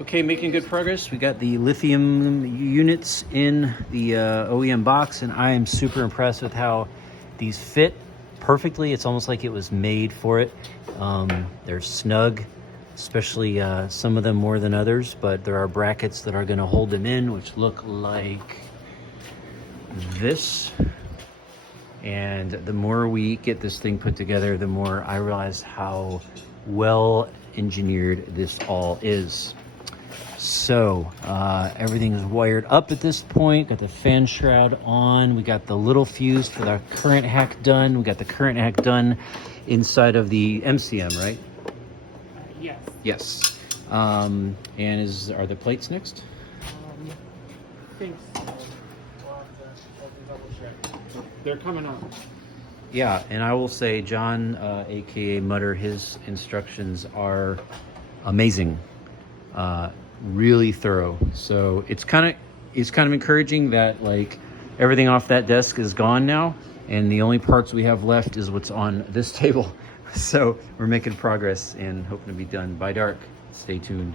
Okay, making good progress. We got the lithium units in the OEM box, and I am super impressed with how these fit perfectly. It's almost like it was made for it. They're snug, especially some of them more than others, but there are brackets that are going to hold them in, which look like this. And the more we get this thing put together, the more I realize how well engineered this all is. So everything is wired up at this point. Got the fan shroud on. We got the little fuse for the current hack done. We got the current hack done inside of the MCM, right? Yes. Yes. And are the plates next? I think so. We'll have to double check. They're coming up. Yeah, and I will say John, aka Mutter, his instructions are amazing. Really thorough. So it's kind of encouraging that like everything off that desk is gone now, and the only parts we have left is what's on this table. So we're making progress and hoping to be done by dark. Stay tuned.